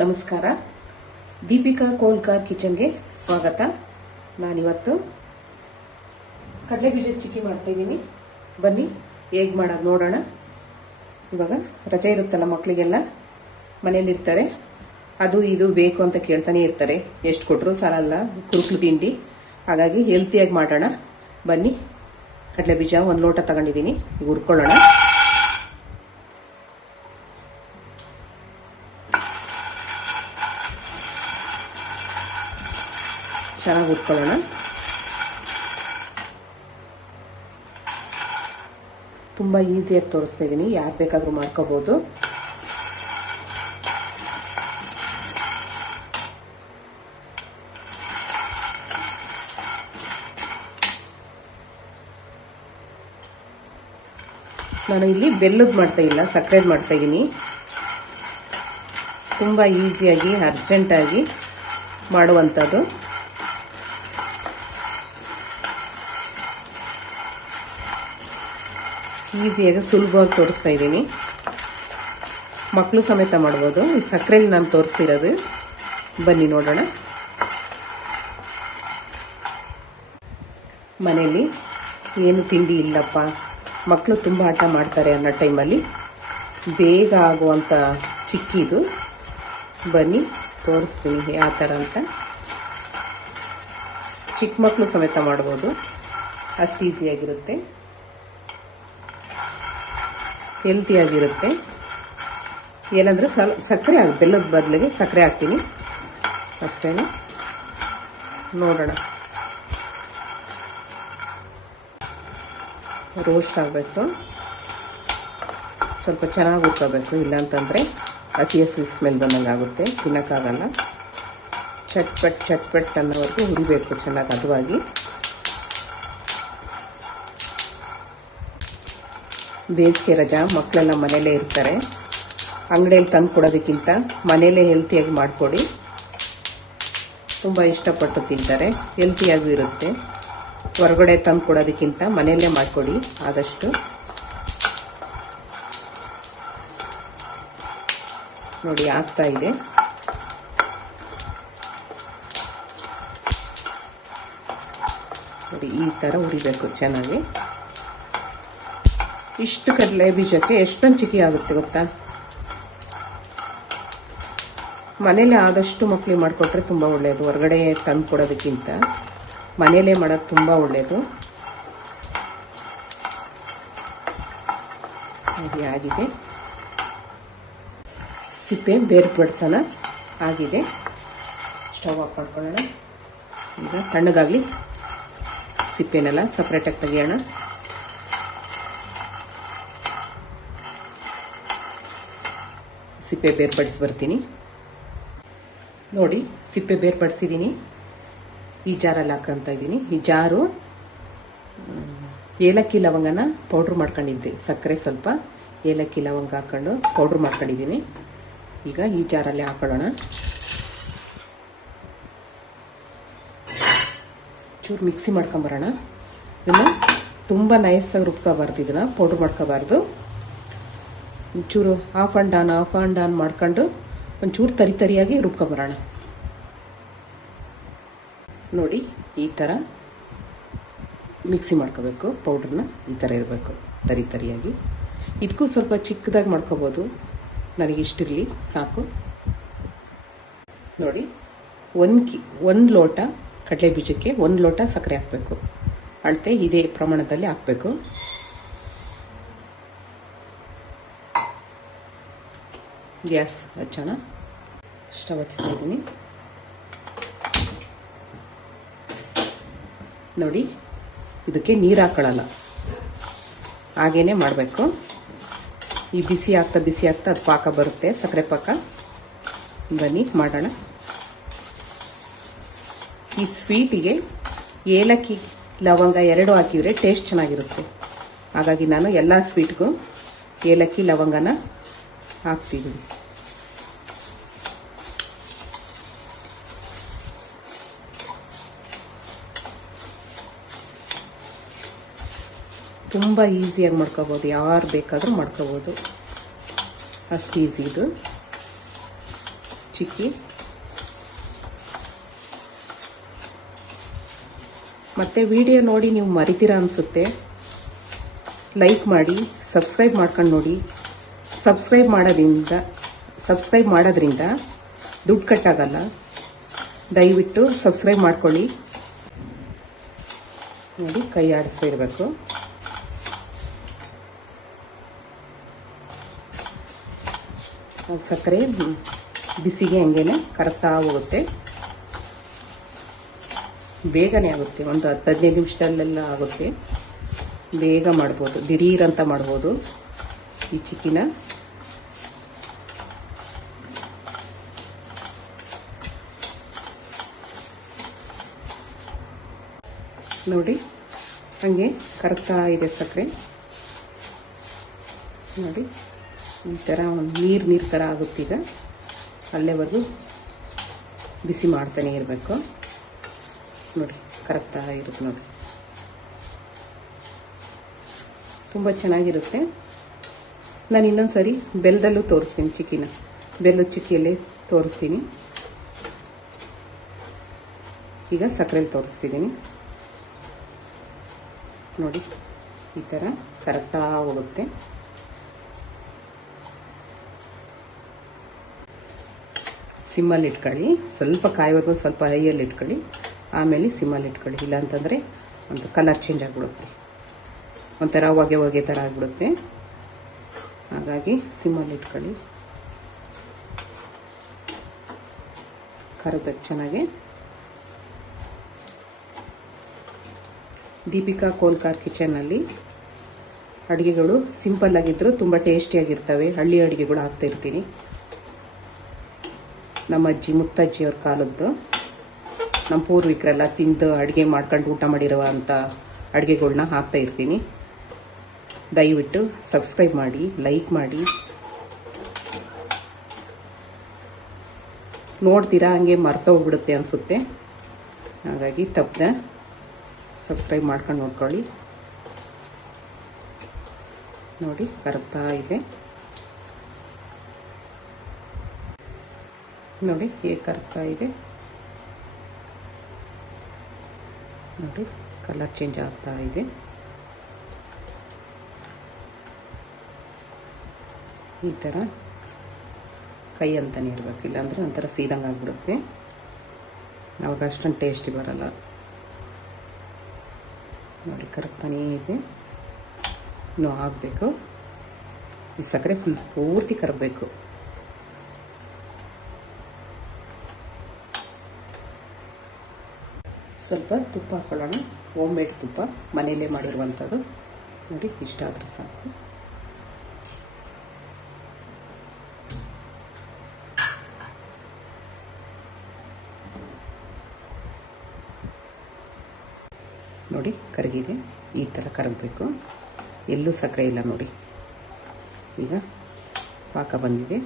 ನಮಸ್ಕಾರ. ದೀಪಿಕಾ ಕೋಲ್ಕಾರ್ ಕಿಚನ್ಗೆ ಸ್ವಾಗತ. ನಾನಿವತ್ತು ಕಡಲೆ ಬೀಜ ಚಿಕ್ಕಿ ಮಾಡ್ತಾ ಇದ್ದೀನಿ. ಬನ್ನಿ ಹೇಗೆ ಮಾಡೋದು ನೋಡೋಣ. ಇವಾಗ ರಜೆ ಇರುತ್ತಲ್ಲ, ಮಕ್ಕಳಿಗೆಲ್ಲ ಮನೇಲಿರ್ತಾರೆ, ಅದು ಇದು ಬೇಕು ಅಂತ ಕೇಳ್ತಾನೆ ಇರ್ತಾರೆ. ಎಷ್ಟು ಕೊಟ್ಟರು ಸಾಲಲ್ಲ ಕುರುಕ್ಲು ತಿಂಡಿ. ಹಾಗಾಗಿ ಹೆಲ್ತಿಯಾಗಿ ಮಾಡೋಣ ಬನ್ನಿ. ಕಡಲೆ ಬೀಜ 1 ಲೋಟ ತಗೊಂಡಿದ್ದೀನಿ. ಈಗ ಹುರ್ಕೊಳ್ಳೋಣ. ಚೆನ್ನಾಗಿ ಹುರ್ಕೊಳ್ಳೋಣ. ತುಂಬ ಈಸಿಯಾಗಿ ತೋರಿಸ್ತಾ ಇದ್ದೀನಿ, ಯಾರು ಬೇಕಾದರೂ ಮಾಡ್ಕೋಬೋದು. ನಾನು ಇಲ್ಲಿ ಬೆಲ್ಲದ ಮಾಡ್ತಾ ಇಲ್ಲ, ಸಕ್ಕರೆದು ಮಾಡ್ತಾ ಇದ್ದೀನಿ. ತುಂಬ ಈಸಿಯಾಗಿ ಅರ್ಜೆಂಟಾಗಿ ಮಾಡುವಂಥದ್ದು. ಈಸಿಯಾಗಿ ಸುಲಭವಾಗಿ ತೋರಿಸ್ತಾ ಇದ್ದೀನಿ. ಮಕ್ಕಳು ಸಮೇತ ಮಾಡ್ಬೋದು. ಈ ಸಕ್ಕರೆಯಲ್ಲಿ ನಾನು ತೋರಿಸ್ತಿರೋದು. ಬನ್ನಿ ನೋಡೋಣ. ಮನೆಯಲ್ಲಿ ಏನು ತಿಂಡಿ ಇಲ್ಲಪ್ಪ, ಮಕ್ಕಳು ತುಂಬ ಆಟ ಮಾಡ್ತಾರೆ ಅನ್ನೋ ಟೈಮಲ್ಲಿ ಬೇಗ ಆಗುವಂಥ ಚಿಕ್ಕಿದು. ಬನ್ನಿ ತೋರಿಸ್ತೀನಿ ಯಾವ ಥರ ಅಂತ. ಚಿಕ್ಕ ಮಕ್ಕಳು ಸಮೇತ ಮಾಡ್ಬೋದು, ಅಷ್ಟು ಈಸಿಯಾಗಿರುತ್ತೆ, ಹೆಲ್ತಿಯಾಗಿರುತ್ತೆ. ಏನಂದರೆ ಸಕ್ಕರೆ ಬೆಲ್ಲದ ಬದಲಿಗೆ ಸಕ್ಕರೆ ಹಾಕ್ತೀನಿ ಅಷ್ಟೇ. ನೋಡೋಣ. ರೋಸ್ಟ್ ಆಗಬೇಕು, ಸ್ವಲ್ಪ ಚೆನ್ನಾಗಿ ಹುರ್ಕೋಬೇಕು, ಇಲ್ಲಾಂತಂದರೆ ಹಸಿ ಸ್ಮೆಲ್ ಬಂದಂಗೆ ಆಗುತ್ತೆ, ತಿನ್ನೋಕ್ಕಾಗಲ್ಲ. ಚಟ್ಪಟ್ ಅನ್ನೋವರೆಗೂ ಹುರಿಬೇಕು ಚೆನ್ನಾಗಿ ಹದವಾಗಿ. ಬೇಸಿಗೆ ರಜಾ, ಮಕ್ಕಳೆಲ್ಲ ಮನೆಯಲ್ಲೇ ಇರ್ತಾರೆ. ಅಂಗಡಿಯಲ್ಲಿ ತಂದು ಕೊಡೋದಕ್ಕಿಂತ ಮನೆಯಲ್ಲೇ ಹೆಲ್ತಿಯಾಗಿ ಮಾಡಿಕೊಡಿ. ತುಂಬ ಇಷ್ಟಪಟ್ಟು ತಿಂತಾರೆ, ಹೆಲ್ತಿಯಾಗೂ ಇರುತ್ತೆ. ಹೊರಗಡೆ ತಂದು ಕೊಡೋದಕ್ಕಿಂತ ಮನೆಯಲ್ಲೇ ಮಾಡಿಕೊಡಿ ಆದಷ್ಟು. ನೋಡಿ ಆಗ್ತಾ ಇದೆ. ನೋಡಿ ಈ ಥರ ಹುರಿಬೇಕು ಚೆನ್ನಾಗಿ. ಇಷ್ಟು ಕಡಲೆ ಬೀಜಕ್ಕೆ ಎಷ್ಟೊಂದು ಚಿಕ್ಕಿ ಆಗುತ್ತೆ ಗೊತ್ತಾ. ಮನೇಲೆ ಆದಷ್ಟು ಮಕ್ಕಳಿಗೆ ಮಾಡಿಕೊಟ್ರೆ ತುಂಬ ಒಳ್ಳೆಯದು. ಹೊರಗಡೆ ತಂದು ಕೊಡೋದಕ್ಕಿಂತ ಮನೇಲೇ ಮಾಡೋದು ತುಂಬ ಒಳ್ಳೆಯದು. ಆಗಿದೆ. ಸಿಪ್ಪೆ ಬೇರ್ಪಡಿಸೋಣ. ಆಗಿದೆ. ಸ್ಟವ್ ಆಫ್ ಮಾಡ್ಕೊಳ್ಳೋಣ. ಈಗ ತಣ್ಣಗಾಗಲಿ. ಸಿಪ್ಪೆನೆಲ್ಲ ಸಪ್ರೇಟಾಗಿ ತೆಗಿಯೋಣ. ಸಿಪ್ಪೆ ಬೇರ್ಪಡಿಸಿ ಬರ್ತೀನಿ. ನೋಡಿ ಸಿಪ್ಪೆ ಬೇರ್ಪಡಿಸಿದ್ದೀನಿ. ಈ ಜಾರಲ್ಲಿ ಹಾಕೊಂತ ಇದ್ದೀನಿ. ಈ ಜಾರು ಏಲಕ್ಕಿ ಲವಂಗನ ಪೌಡ್ರ್ ಮಾಡ್ಕೊಂಡಿದ್ದೆ. ಸಕ್ಕರೆ ಸ್ವಲ್ಪ ಏಲಕ್ಕಿ ಲವಂಗ ಹಾಕೊಂಡು ಪೌಡ್ರ್ ಮಾಡ್ಕೊಂಡಿದ್ದೀನಿ. ಈಗ ಈ ಜಾರಲ್ಲಿ ಹಾಕೊಳ್ಳೋಣ. ಚೂರು ಮಿಕ್ಸಿ ಮಾಡ್ಕೊಂಬರೋಣ. ಇದನ್ನು ತುಂಬ ನೈಸಾಗಿ ರುಬ್ಕೋಬಾರ್ದು, ಇದನ್ನು ಪೌಡ್ರ್ ಮಾಡ್ಕೋಬಾರ್ದು. ಒಂಚೂರು ಆಫ್ ಆ್ಯಂಡ್ ಆನ್ ಮಾಡ್ಕೊಂಡು ಒಂಚೂರು ತರಿಯಾಗಿ ರುಬ್ಕೊಂಬರೋಣ. ನೋಡಿ ಈ ಥರ ಮಿಕ್ಸಿ ಮಾಡ್ಕೋಬೇಕು. ಪೌಡ್ರನ್ನ ಈ ಥರ ಇರಬೇಕು, ತರಿಯಾಗಿ. ಇದಕ್ಕೂ ಸ್ವಲ್ಪ ಚಿಕ್ಕದಾಗಿ ಮಾಡ್ಕೋಬೋದು, ನನಗೆ ಇಷ್ಟಿರಲಿ ಸಾಕು. ನೋಡಿ 1 ಲೋಟ ಕಡಲೆ ಬೀಜಕ್ಕೆ 1 ಲೋಟ ಸಕ್ಕರೆ ಹಾಕಬೇಕು. ಅಳತೆ ಇದೇ ಪ್ರಮಾಣದಲ್ಲಿ ಹಾಕಬೇಕು. ಗ್ಯಾಸ್ ಹಚ್ಚೋಣ. ಸ್ಟವ್ ಹಚ್ತಾ ಇದ್ದೀನಿ. ನೋಡಿ ಇದಕ್ಕೆ ನೀರು ಹಾಕೊಳ್ಳಲ್ಲ, ಹಾಗೇನೆ ಮಾಡಬೇಕು. ಈ ಬಿಸಿ ಆಗ್ತಾ ಅದು ಪಾಕ ಬರುತ್ತೆ, ಸಕ್ಕರೆ ಪಾಕ. ಬನ್ನಿ ಮಾಡೋಣ. ಈ ಸ್ವೀಟಿಗೆ ಏಲಕ್ಕಿ ಲವಂಗ 2 ಹಾಕಿದರೆ ಟೇಸ್ಟ್ ಚೆನ್ನಾಗಿರುತ್ತೆ. ಹಾಗಾಗಿ ನಾನು ಎಲ್ಲ ಸ್ವೀಟ್ಗೂ ಏಲಕ್ಕಿ ಲವಂಗನ ಹಾಕ್ತಿದ್ದೀನಿ. ತುಂಬ ಈಸಿಯಾಗಿ ಮಾಡ್ಕೋಬೋದು, ಯಾರು ಬೇಕಾದರೂ ಮಾಡ್ಕೋಬೋದು, ಅಷ್ಟು ಈಸಿ ಇದು. ಚಿಕ್ಕಿ. ಮತ್ತೆ ವಿಡಿಯೋ ನೋಡಿ ನೀವು ಮರಿತೀರಾ ಅನಿಸುತ್ತೆ, ಲೈಕ್ ಮಾಡಿ, ಸಬ್ಸ್ಕ್ರೈಬ್ ಮಾಡ್ಕೊಂಡು ನೋಡಿ. ಸಬ್ಸ್ಕ್ರೈಬ್ ಮಾಡೋದ್ರಿಂದ ದುಡ್ಡು ಕಟ್ಟಾಗಲ್ಲ. ದಯವಿಟ್ಟು ಸಬ್ಸ್ಕ್ರೈಬ್ ಮಾಡ್ಕೊಳ್ಳಿ. ನೋಡಿ, ಕೈ ಆಡಿಸ್ತಾ ಇರಬೇಕು. ಸಕ್ಕರೆ ಬಿಸಿಗೆ ಹಂಗೇನೆ ಕರಗ್ತಾ ಹೋಗುತ್ತೆ. ಬೇಗನೆ ಆಗುತ್ತೆ, ಒಂದು 10-15 ನಿಮಿಷದಲ್ಲೆಲ್ಲ ಆಗುತ್ತೆ. ಬೇಗ ಮಾಡ್ಬೋದು, ದಿಢೀರಂತ ಮಾಡ್ಬೋದು ಈ ಚಿಕ್ಕಿನ. ನೋಡಿ, ಹಂಗೆ ಕರಗ್ತಾ ಇದೆ ಸಕ್ಕರೆ. ನೋಡಿ, ಈ ಥರ ಒಂದು ನೀರು ಥರ ಆಗುತ್ತೀಗ. ಅಲ್ಲೇವರೆಗೂ ಬಿಸಿ ಮಾಡ್ತಾನೆ ಇರಬೇಕು. ನೋಡಿ, ಕರಗ್ತಾ ಇರುತ್ತೆ. ನೋಡಿ, ತುಂಬ ಚೆನ್ನಾಗಿರುತ್ತೆ. ನಾನು ಇನ್ನೊಂದು ಸರಿ ಬೆಲ್ಲದಲ್ಲೂ ತೋರಿಸ್ತೀನಿ ಚಿಕ್ಕಿನ. ಬೆಲ್ಲದ ಚಿಕ್ಕಿಯಲ್ಲೇ ತೋರಿಸ್ತೀನಿ. ಈಗ ಸಕ್ಕರೆಯಲ್ಲಿ ತೋರಿಸ್ತಿದ್ದೀನಿ. ನೋಡಿ, ಈ ಥರ ಕರಗ್ತಾ ಹೋಗುತ್ತೆ. ಸಿಮ್ಮಲ್ಲಿ ಇಟ್ಕೊಳ್ಳಿ. ಸ್ವಲ್ಪ ಕಾಯೋವರೆಗೂ ಸ್ವಲ್ಪ ಹೈಯಲ್ಲಿ ಇಟ್ಕೊಳ್ಳಿ, ಆಮೇಲೆ ಸಿಮ್ಮಲ್ಲಿ ಇಟ್ಕೊಳ್ಳಿ. ಇಲ್ಲಾಂತಂದರೆ ಒಂದು ಕಲರ್ ಚೇಂಜ್ ಆಗಿಬಿಡುತ್ತೆ, ಒಂಥರ ಹೊಗೆ ಥರ ಆಗಿಬಿಡುತ್ತೆ. ಹಾಗಾಗಿ ಸಿಮ್ಮಲ್ಲಿ ಇಟ್ಕೊಳ್ಳಿ. ಕರಗಬೇಕು ಚೆನ್ನಾಗಿ. ದೀಪಿಕಾ ಕೋಲ್ಕಾರ್ ಕಿಚನಲ್ಲಿ ಅಡುಗೆಗಳು ಸಿಂಪಲ್ ಆಗಿದ್ದರೂ ತುಂಬ ಟೇಸ್ಟಿಯಾಗಿರ್ತವೆ. ಹಳ್ಳಿ ಅಡುಗೆಗಳು ಹಾಕ್ತಾ ಇರ್ತೀನಿ. ನಮ್ಮ ಅಜ್ಜಿ ಮುತ್ತಜ್ಜಿಯವ್ರ ಕಾಲದ್ದು, ನಮ್ಮ ಪೂರ್ವಿಕರೆಲ್ಲ ತಿಂದು ಅಡುಗೆ ಮಾಡ್ಕೊಂಡು ಊಟ ಮಾಡಿರುವಂಥ ಅಡುಗೆಗಳ್ನ ಹಾಕ್ತಾ ಇರ್ತೀನಿ. ದಯವಿಟ್ಟು ಸಬ್ಸ್ಕ್ರೈಬ್ ಮಾಡಿ, ಲೈಕ್ ಮಾಡಿ. ನೋಡ್ತೀರಾ ಹಂಗೆ ಮರ್ತೋಗ್ಬಿಡುತ್ತೆ ಅನಿಸುತ್ತೆ. ಹಾಗಾಗಿ ತಪ್ಪದೆ ಸಬ್ಸ್ಕ್ರೈಬ್ ಮಾಡ್ಕೊಂಡು ನೋಡ್ಕೊಳ್ಳಿ. ನೋಡಿ, ಕರಗ್ತಾ ಇದೆ. ನೋಡಿ ಹೇಗೆ ಕರಗ್ತಾ ಇದೆ. ನೋಡಿ, ಕಲರ್ ಚೇಂಜ್ ಆಗ್ತಾ ಇದೆ. ಈ ಥರ ಕೈ ಅಂತಲೇ ಇರಬೇಕು, ಇಲ್ಲಾಂದರೆ ಒಂಥರ ಸೀದಂಗೆ ಆಗಿಬಿಡುತ್ತೆ. ಅವಾಗ ಅಷ್ಟೊಂದು ಟೇಸ್ಟಿ ಬರಲ್ಲ. ನೋಡಿ, ಕರಗ್ತಾನೇ ಇದೆ. ಇನ್ನೂ ಆಗಬೇಕು. ಈ ಸಕ್ಕರೆ ಪೂರ್ತಿ ಕರಗಬೇಕು. ಸ್ವಲ್ಪ ತುಪ್ಪ ಹಾಕೊಳ್ಳೋಣ. ಹೋಮ್ ಮೇಡ್ ತುಪ್ಪ, ಮನೆಯಲ್ಲೇ ಮಾಡಿರುವಂಥದ್ದು. ನೋಡಿ, ಇಷ್ಟ ಆದರೆ ಸಾಕು. ನೋಡಿ, ಕರಗಿದೆ. ಈ ಥರ ಕರಗಬೇಕು. ಎಲ್ಲೂ ಸಕ್ಕರೆ ಇಲ್ಲ. ನೋಡಿ, ಈಗ ಪಾಕ ಬಂದಿದೆ.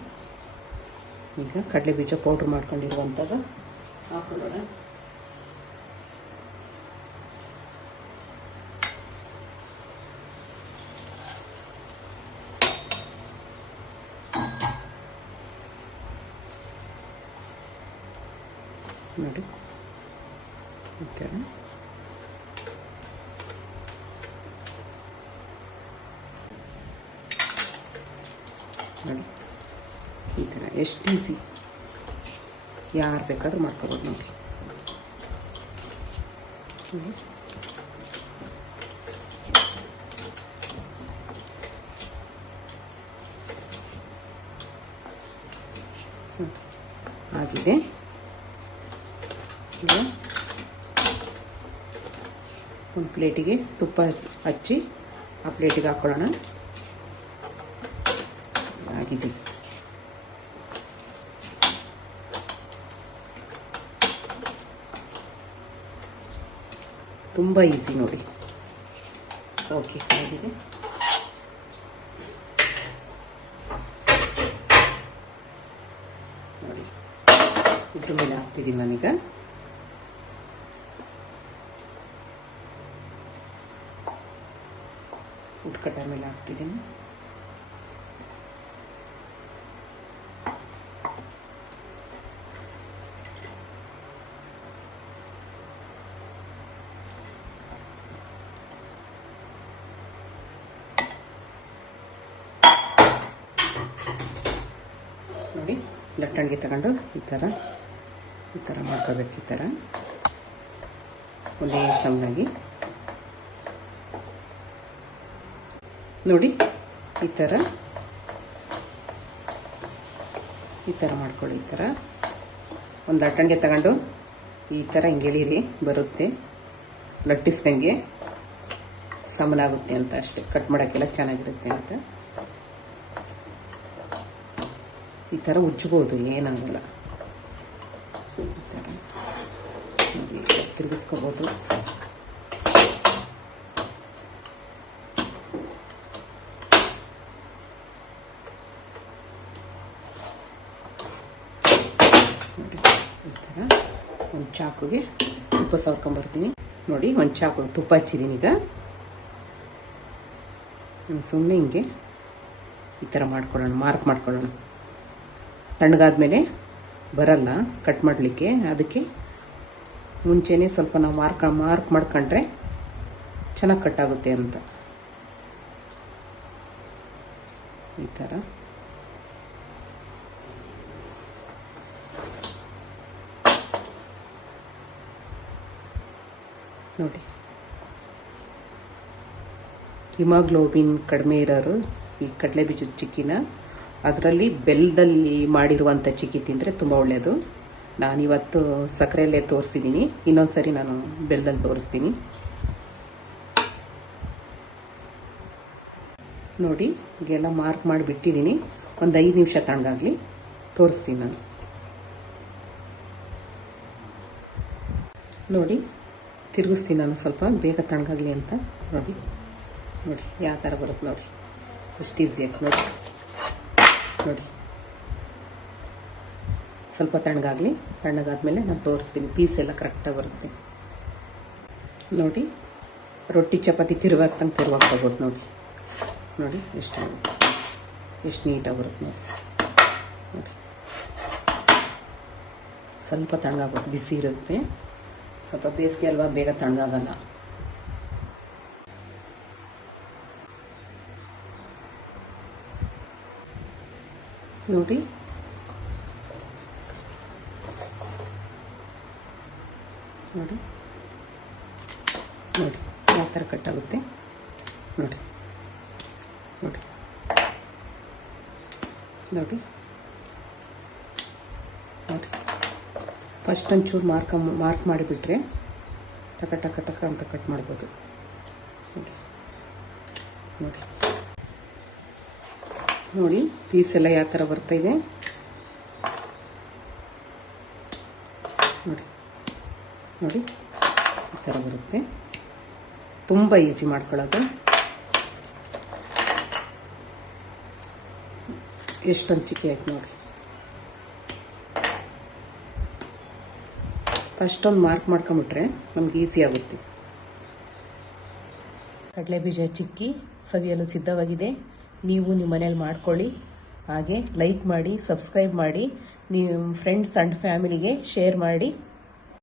ಈಗ ಕಡಲೆ ಬೀಜ ಪೌಡ್ರ್ ಮಾಡ್ಕೊಂಡಿರುವಂಥದ್ದು ಹಾಕೊಳ್ಳೋಣ. ನೋಡಿ, ಈ ಥರ ನೋಡಿ, ಈ ಥರ ಎಷ್ಟು ಈಸಿ, ಯಾರು ಬೇಕಾದ್ರೂ ಮಾಡ್ಕೋಬೋದು. ನೋಡಿ, ಆಗಿದೆ. ಈಗ ಒಂದು ಪ್ಲೇಟಿಗೆ ತುಪ್ಪ ಹಚ್ಚಿ ಆ ಪ್ಲೇಟಿಗೆ ಹಾಕೊಳ್ಳೋಣ. ಆಗಿದೆ. ತುಂಬ ಈಸಿ ನೋಡಿ. ಓಕೆ, ಆಗಿದೆ. ನೋಡಿ, ಇದ್ರ ಮೇಲೆ ಹಾಕ್ತಿದ್ದೀನಿ ನಾನೀಗ. ಉಟ್ಕಟ್ಟ ಮೇಲೆ ಹಾಕ್ತಿದ್ದೀನಿ. ನೋಡಿ ಲಟ್ಟಣಿಗೆ ತಗೊಂಡು ಈ ಥರ ಮಾಡ್ಕೋಬೇಕು. ಈ ಥರ ಒಂದೇ ಸಮನಾಗಿ ನೋಡಿ ಈ ಥರ ಮಾಡ್ಕೊಳ್ಳಿ. ಈ ಥರ ಒಂದು ಲಟ್ಟಣಿಗೆ ತಗೊಂಡು ಈ ಥರ ಹಿಂಗೆ ಎಳೀರಿ, ಬರುತ್ತೆ ಲಟ್ಟಿಸ್ದಂಗೆ ಸಮನಾಗುತ್ತೆ ಅಂತ ಅಷ್ಟೇ. ಕಟ್ ಮಾಡೋಕ್ಕೆಲ್ಲ ಚೆನ್ನಾಗಿರುತ್ತೆ ಅಂತ. ಈ ಥರ ಉಜ್ಜ್ಬೋದು, ಏನಾಗಲ್ಲ. ಈ ಥರ ತಿರುಗಿಸ್ಕೋಬೋದು. ಈ ಥರ ಒಂದು ಚಾಕುಗೆ ತುಪ್ಪ ಸವರ್ಕೊಂಬರ್ತೀನಿ. ನೋಡಿ ಒಂದು ಚಾಕು ತುಪ್ಪ ಹಚ್ಚಿದ್ದೀನಿ. ಈಗ ಸುಮ್ಮನೆ ಹಿಂಗೆ ಈ ಥರ ಮಾಡ್ಕೊಳ್ಳೋಣ, ಮಾರ್ಕ್ ಮಾಡ್ಕೊಳ್ಳೋಣ. ತಣ್ಣಗಾದ್ಮೇಲೆ ಬರಲ್ಲ ಕಟ್ ಮಾಡಲಿಕ್ಕೆ, ಅದಕ್ಕೆ ಮುಂಚೆನೇ ಸ್ವಲ್ಪ ನಾವು ಮಾರ್ಕ್ ಮಾಡ್ಕೊಂಡ್ರೆ ಚೆನ್ನಾಗಿ ಕಟ್ಟಾಗುತ್ತೆ ಅಂತ. ಈ ಥರ ನೋಡಿ. ಹಿಮೋಗ್ಲೋಬಿನ್ ಕಡಿಮೆ ಇರೋರು ಈ ಕಡಲೆ ಬೀಜದ ಚಿಕ್ಕಿನ, ಅದರಲ್ಲಿ ಬೆಲ್ಲದಲ್ಲಿ ಮಾಡಿರುವಂಥ ಚಿಕ್ಕಿ ತಿಂದರೆ ತುಂಬ ಒಳ್ಳೆಯದು. ನಾನಿವತ್ತು ಸಕ್ಕರೆಯಲ್ಲೇ ತೋರಿಸಿದ್ದೀನಿ, ಇನ್ನೊಂದು ಸರಿ ನಾನು ಬೆಲ್ಲದಲ್ಲಿ ತೋರಿಸ್ತೀನಿ. ನೋಡಿ ಈಗೆಲ್ಲ ಮಾರ್ಕ್ ಮಾಡಿ ಬಿಟ್ಟಿದ್ದೀನಿ. ಒಂದು 5 ನಿಮಿಷ ತಣ್ಣಗಾಗಲಿ, ತೋರಿಸ್ತೀನಿ ನಾನು. ನೋಡಿ ತಿರುಗಿಸ್ತೀನಿ ನಾನು, ಸ್ವಲ್ಪ ಬೇಗ ತಣ್ಣಗಾಗಲಿ ಅಂತ. ನೋಡಿ ಯಾವ ಥರ ಬರುತ್ತೆ ನೋಡಿ, ಎಷ್ಟು ಈಸಿಯಾಗಿ. ನೋಡಿ ಸ್ವಲ್ಪ ತಣ್ಣಗಾದ್ಮೇಲೆ ನಾನು ತೋರಿಸ್ತೀನಿ. ಪೀಸ್ ಎಲ್ಲ ಕರೆಕ್ಟಾಗಿ ಬರುತ್ತೆ. ನೋಡಿ ರೊಟ್ಟಿ ಚಪಾತಿ ತಿರುವಾಗ್ತಂಗೆ ತಿರುವಾಗ್ಕೋಬೋದು. ನೋಡಿ ಎಷ್ಟು ನೀಟಾಗಿ ಬರುತ್ತೆ ನೋಡಿ. ಸ್ವಲ್ಪ ತಣ್ಣಗಾಗೋದು, ಬಿಸಿ ಇರುತ್ತೆ. ಸ್ವಲ್ಪ ಬೇಸಿಗೆ ಅಲ್ವಾ, ಬೇಗ ತಣ್ಣಗಾಗಲ್ಲ. ನೋಡಿ ಯಾವ ಥರ ಕಟ್ಟಾಗುತ್ತೆ ನೋಡಿ. ಫಸ್ಟ್ ಒಂಚೂರು ಮಾರ್ಕ್ ಮಾಡಿಬಿಟ್ರೆ ಟಕ ಅಂತ ಕಟ್ ಮಾಡ್ಬೋದು. ನೋಡಿ ಪೀಸ್ ಎಲ್ಲ ಯಾವ ಥರ ಬರ್ತಾಯಿದೆ ನೋಡಿ ಈ ಥರ ಬರುತ್ತೆ. ತುಂಬ ಈಸಿ ಮಾಡ್ಕೊಳ್ಳೋದು. ಎಷ್ಟೊಂದು ಚಿಕ್ಕಿ ಆಯ್ತು ನೋಡಿ. ಫಸ್ಟ್ ಒಂದು ಮಾರ್ಕ್ ಮಾಡ್ಕೊಂಬಿಟ್ರೆ ನಮ್ಗೆ ಈಸಿ ಆಗುತ್ತೆ. ಕಡಲೆಬೀಜ ಚಿಕ್ಕಿ ಸವಿಯಲು ಸಿದ್ಧವಾಗಿದೆ. ನೀವು ನಿಮ್ಮ ಮನೇಲಿ ಮಾಡ್ಕೊಳ್ಳಿ. ಹಾಗೆ ಲೈಕ್ ಮಾಡಿ, ಸಬ್ಸ್ಕ್ರೈಬ್ ಮಾಡಿ, ನಿಮ್ಮ ಫ್ರೆಂಡ್ಸ್ ಆ್ಯಂಡ್ ಫ್ಯಾಮಿಲಿಗೆ ಶೇರ್ ಮಾಡಿ.